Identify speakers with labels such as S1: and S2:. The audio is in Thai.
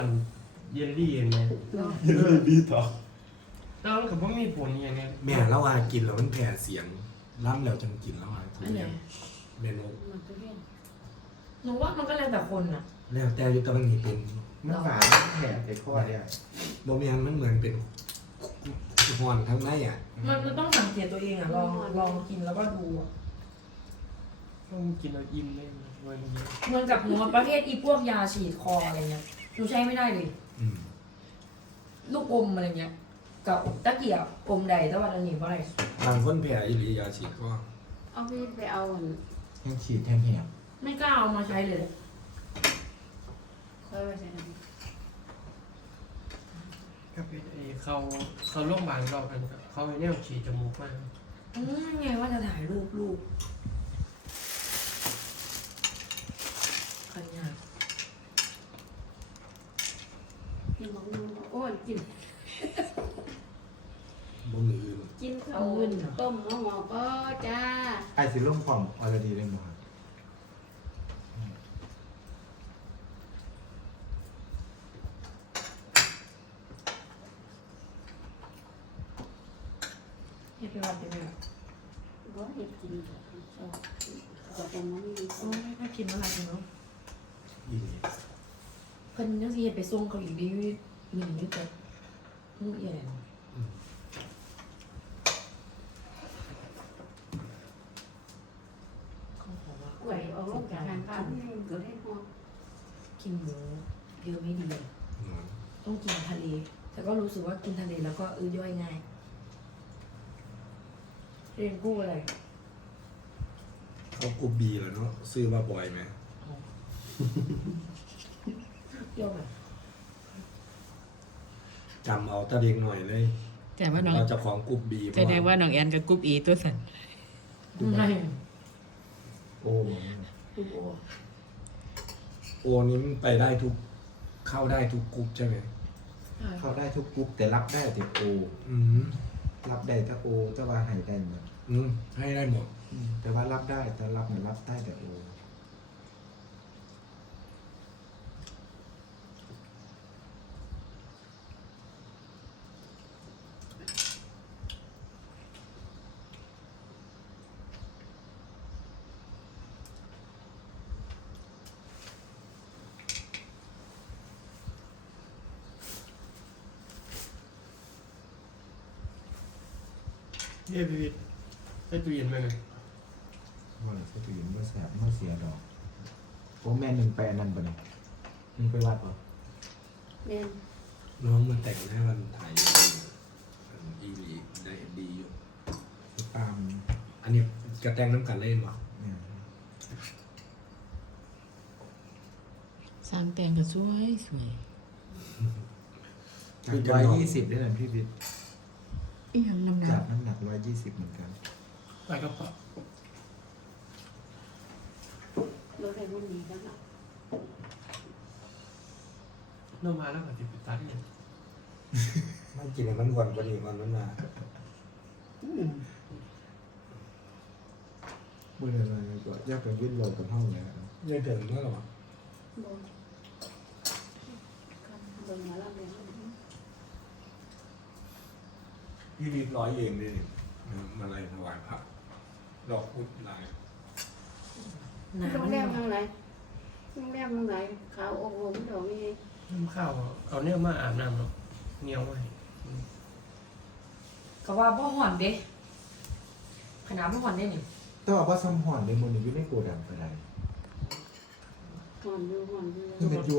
S1: เยลลี่เห็นไหม
S2: เยลลี่บีต่อ
S1: แล้วมันก็บ่มีผลอย่างเงี้ย
S2: แม่แล้วว่ากินแล้วมันแผ่เสียงล้ำแล้วจังกินแล้วว่าทุ
S3: อันไหน
S2: เรียนเมนู
S3: หนูว่ามันก็แล้วแต่คนอ่ะ
S2: แล้วแต่อยุตะมันนี่เป็น
S4: มันหวานแผลไอ้ข้อเนี่ย
S2: โมเมนมันเหมือนเป็นหอนข้างในอ่ะ
S3: มันต้องสังเกตตัวเองอ่ะลองกินแล้วก็ดูอะ
S1: ต้องกินแล้วอิ่มเลยวันนี้
S3: เหมือนกับหนูประเภทอีพวกยาฉีดคออะไรเงี้ยหนูใช้ไม่ได้เลย
S2: อืม
S3: ลูกอมอะไรเงี้ยกับตะเกียบอมใดแต่ว่าอันนี้เพราะอะไร
S2: บางคนแผ่อีหลียาฉีดก็
S5: เอาไปเอาอัน
S4: แห้งฉีดแห้งเหี่ยว
S3: ไม่กล้าเอามาใช้เลย
S5: ค่อยไปใส่น้ำ
S1: ก็เป็นไอ้เขาโรงพยาบาลเรากันเขาให้แนวฉีดจมูกมาก
S3: ไงว่าจะถ่ายรูปลูกขันยาก
S5: กินของนูโอ้ยกิน
S2: บ่มืออื่น
S5: กินข้าวต้มหม้อก็จ้า
S4: ไอ้สิลุ่มของออร์ดีเลยมั้ง
S3: เฮ็ดไปวัดได้ไหมล่ะ
S5: ก็เห็ดกินก็แต่มันมี
S3: โอ้ยไม่กินเมื่อไหร่เนาะ
S2: อีหลี
S3: เพิ่นยังสิเฮ็ดไปส่งเขาอีกดีหนึ่งนี่แต่มือใหญ่เขาบอกว่า
S5: ไหวเอาลงจากทางการก็ได้พอ
S3: กินหมูเยอะไม่ดี
S2: นอน
S3: ต้องกินทะเล แต่ก็รู้สึกว่ากินทะเลแล้วก็ย่อยง่ายเรียนกู้อะไร
S2: เขากรุบบีแล้วเนาะซื้อมาบ่อยไหม
S3: เที่ยวแบบ
S2: จำเอาตะเด็กหน่อยเลย
S6: แต่ว่าน้อง
S2: เราจะของกรุบบี
S6: แสดงว่าน้องแอนกับกรุ๊ปอีตัวสัน
S3: ไม่
S4: โอ้
S3: ดูโอ
S2: โอนี้มันไปได้ทุกเข้าได้ทุกกรุ๊ปใช่ไหม
S4: เข้าได้ทุกกรุ๊ปแต่รับได้แต่โอ
S2: อืม
S4: รับได้ถ้าโอจะว่าให้ได้หมด
S2: ให้ได้หมด
S4: แต่ว่ารับได้แต่รับเนี่ยรับได้แต่โอ
S1: เฮ้ยพี่ได้ตู้เย็นไหมไง
S4: ว่าจะตื่นเมื่อแสบเมื่อเสียดอกโอ้แม่หนึ่งไปอันนั้นปะเนี่ยมึงไปวัดปะ
S5: เรียน
S2: น้องมันแต่งให้มันถ่ายอีหลีได้ดีอยู่
S4: ไปตาม
S2: อันนี้กระแตงน้ำกันเล่นวะ
S4: เนี่ย
S6: สร้างแต่งก็สวยสวย
S4: จาก120ได้เลยพี่บิ๊ก
S6: อีหยังน้ำหนั
S4: จาก กน้ำหนัก120เหมือนกัน
S1: ไปกระเป๋าร
S5: ถไฟมันดีจังอ่ะ
S1: น้องมาแล้วก็ติดไปตัดเนี่ย
S2: มันกินมันหวานกว่านี้มันมา
S4: เมื่อไรก็แยกเป็นวิ่งเรากับห้องแล้ว
S2: ยังถึงเมื่อหรอ
S5: โบนเบิ่งมาแล้วเรียน
S2: พี่รีบร้อยเองเลยมาอะไรถวายพระดอกพุธลาย
S3: น้ำ
S5: โรงแรมทางไหนโรงแรมทางไหนขาวโอ้โหมันดอกนี่
S1: น้ำข้าวเอาเนี่ยมาอาบน้ำเนาะเหนียวไว้
S3: ก็ว่าพ่อห่อนเด้ขนาดพ่อห่อนได้นี่
S4: ต้องบอกว่าซ้ำห่อนในมือหนึ่งอยู่ในโกดังไปได้
S5: หอนอยู่
S4: ที่มันอยู่